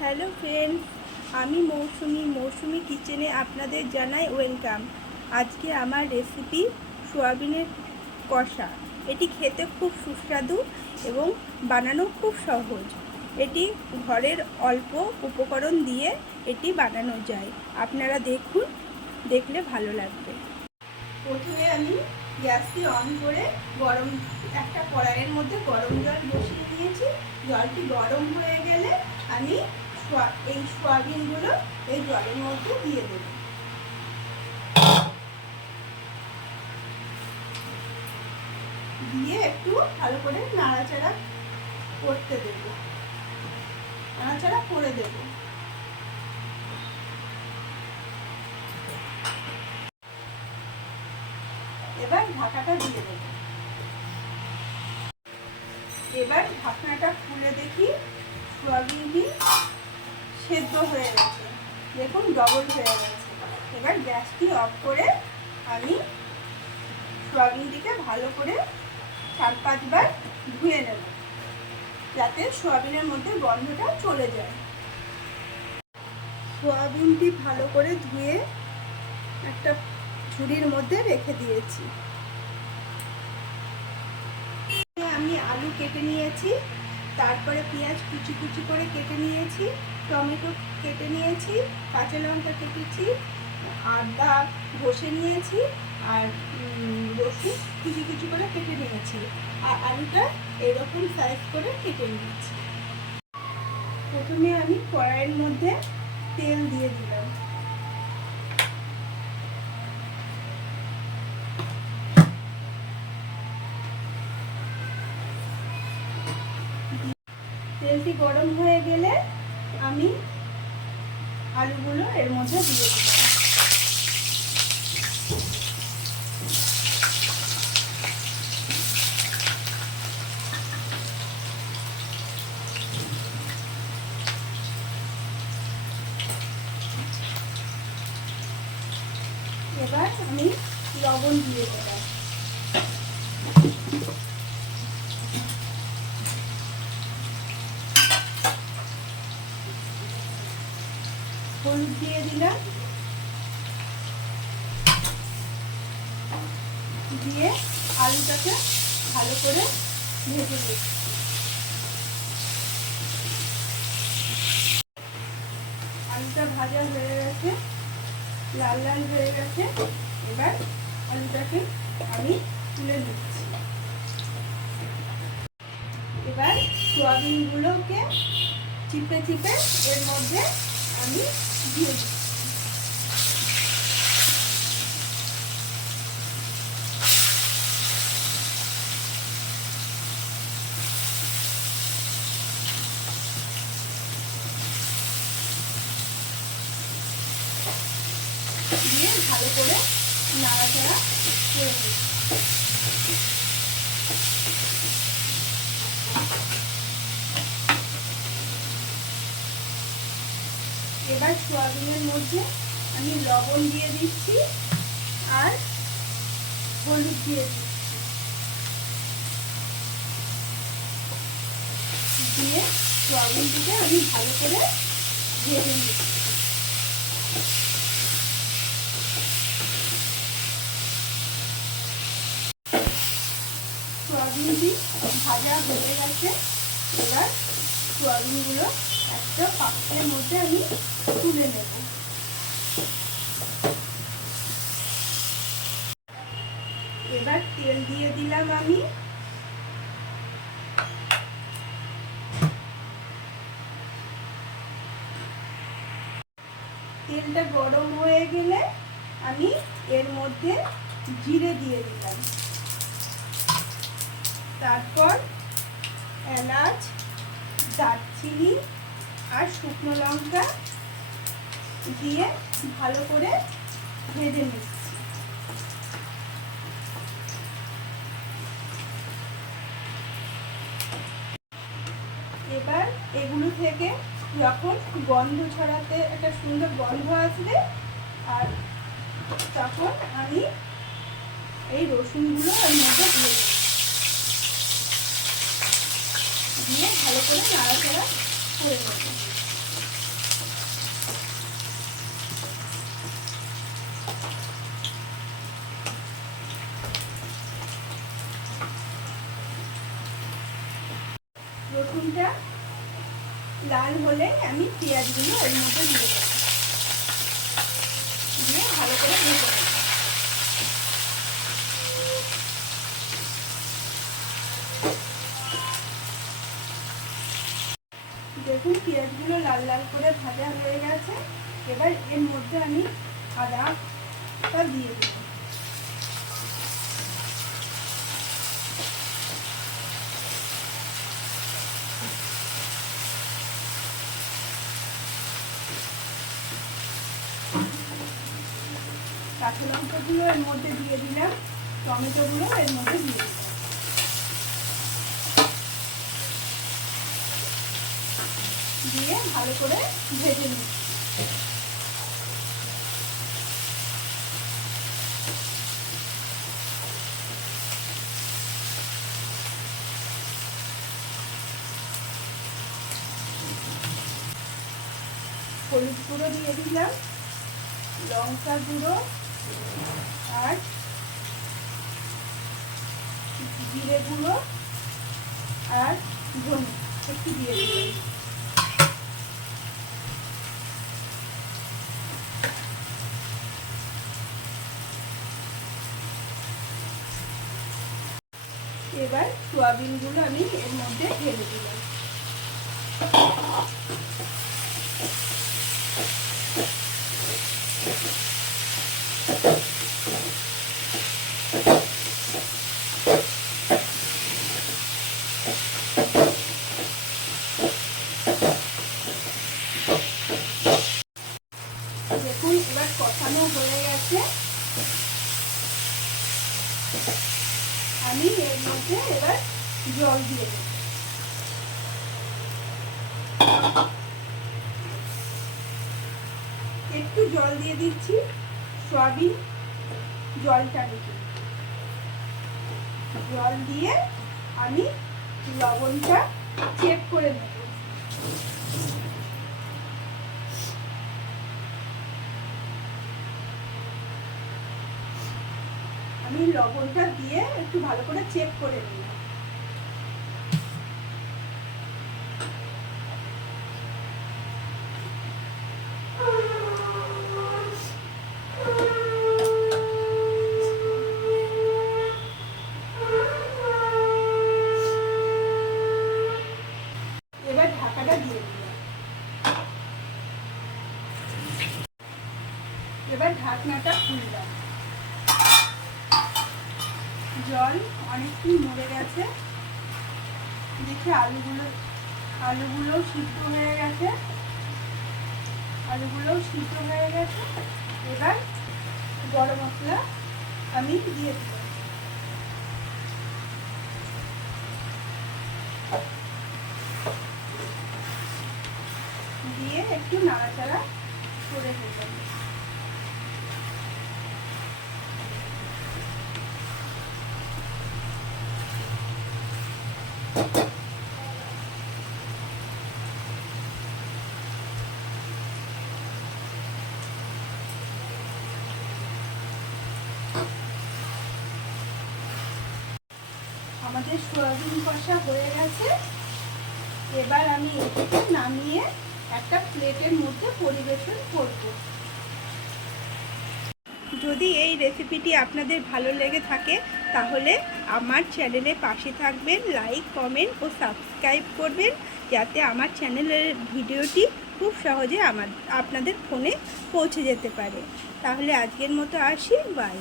Hello friends, আমি মৌসুমি। মৌসুমি কিচেনে আপনাদের জানাই ওয়েলকাম। আজকে আমার রেসিপি সোয়াবিনের কষা। এটি খেতে খুব সুস্বাদু এবং বানানো খুব সহজ। এটি ঘরের অল্প উপকরণ দিয়ে এটি বানানো যায়। আপনারা দেখুন, দেখলে ভালো লাগবে। প্রথমে আমি গ্যাসটি অন করে গরম, একটা কড়াইয়ের মধ্যে গরম জল বসিয়ে দিয়েছি। জলটি গরম হয়ে গেলে আমি এই সোয়াবিনগুলো এই জলের মধ্যে দিয়ে দেব। দিয়ে একটু ভালো করে নাড়াচাড়া করতে দেব। নাড়াচাড়া করে দেব। এবার ঢাকাটা দিয়ে দেব। এবার ঢাকনাটা খুলে দেখি সোয়াবিনটি সেদ্ধ হয়ে গেছে। দেখুন ডবল হয়ে গেছে। এবার গ্যাসটি অফ করে আমি সোয়াবিনটিকে ভালো করে চার পাঁচবার ধুয়ে নেব, যাতে সোয়াবিনের মধ্যে গন্ধটা চলে যায়। সোয়াবিনটি ভালো করে ধুয়ে একটা ঝুড়ির মধ্যে রেখে দিয়েছি। আমি আলু কেটে নিয়েছি। তারপরে পেঁয়াজ কুচি কুচি করে কেটে নিয়েছি, টমেটো কেটে নিয়েছি, কাঁচা লঙ্কা কেটেছি, আদা ঘষে নিয়েছি আর রসুন কুচি কুচি করে কেটে নিয়েছি। আর আলুটা এরকম সাইজ করে কেটে নিয়েছি। প্রথমে আমি কড়াইয়ের মধ্যে তেল দিয়ে দিলাম। তেলটি গরম হয়ে গেলে আমি আলুগুলো এর মধ্যে দিয়ে দিলাম। এবার আমি লবণ দিয়ে দিলাম হলুদ দিয়ে দিলাম। দিয়ে আলুটাকে ভালো করে ভেজে দিচ্ছি আলুটা ভাজা হয়ে গেছে, লাল লাল হয়ে গেছে। এবার আলুটাকে আমি তুলে নিচ্ছি। এবার সোয়াবিনগুলোকে চিপে চিপে এর মধ্যে আমি দিয়ে ভালো করে নাড়াচাড়া করে নিচ্ছি। এবার সোয়াবিনের মধ্যে আমি লবণ দিয়ে দিচ্ছি আর হলুদ দিয়ে দিচ্ছি। দিয়ে সোয়াবিনটিকে আমি ভালো করে ভেজে নিচ্ছি। সোয়াবিনটি ভাজা হয়ে গেছে। এবার সোয়াবিনগুলো একটা পাত্রের মধ্যে আমি তুলে নেব। এবার তেল দিয়ে দিলাম আমি। তেলটা গরম হয়ে গেলে আমি এর মধ্যে জিরে দিয়ে দিলাম। তারপর এলাচ, দারচিনি আর শুকনো লঙ্কা দিয়ে ভালো করে ভেজে নিচ্ছি। এবার এগুলো থেকে যখন গন্ধ ছড়াতে একটা সুন্দর গন্ধ আসবে, আর তখন আমি এই রসুনগুলো এর মধ্যে দিয়ে দিয়ে ভালো করে নাড়াচাড়া করে রসুনটা লাল হলে আমি পেঁয়াজগুলো ওর মতো দিয়ে দেবো। এবার এর মধ্যে আমি আদাটা দিয়ে দেবো। কাঁচা লঙ্কাগুলো এর মধ্যে দিয়ে দিলাম টমেটোগুলো এর মধ্যে দিয়ে দিলাম। দিয়ে ভালো করে ভেজে নিচ্ছি। হলুদ গুঁড়ো দিয়ে দিলাম, লঙ্কা গুঁড়ো আর জিরে গুঁড়ো আর ধনে একটু দিয়ে দিলাম। এবার সোয়াবিনগুলো আমি এর মধ্যে ঢেলে দিলাম। দেখুন, এবার কষানো হয়ে গেছে। আমি এর মধ্যে এবার জল দিয়ে দেব। একটু জল দিয়ে দিচ্ছি, সয়াবিন জলটা দিতে জল দিয়ে আমি লবণটা চেক করে নেব। আমি লবণটা দিয়ে একটু ভালো করে চেক করে নিলাম। ঢাকনাটা জল অনেকক্ষণ মরে গেছে। দেখে আলুগুলো আলুগুলোও সিদ্ধ হয়ে গেছে। আলুগুলোও সিদ্ধ হয়ে গেছে। এবার গরম মশলা আমি দিয়ে দেব। দিয়ে একটু নাড়াচাড়া করে দেবেন আমাদের সয়াবিন কষা হয়ে গেছে। এবার আমি এটাকে নামিয়ে একটা প্লেটের মধ্যে পরিবেশন করব। যদি এই রেসিপিটি আপনাদের ভালো লেগে থাকে, তাহলে আমার চ্যানেলে পাশে থাকবেন, লাইক, কমেন্ট ও সাবস্ক্রাইব করবেন, যাতে আমার চ্যানেলের ভিডিওটি খুব সহজে আমার, আপনাদের ফোনে পৌঁছে যেতে পারে। তাহলে আজকের মতো আসি, বাই।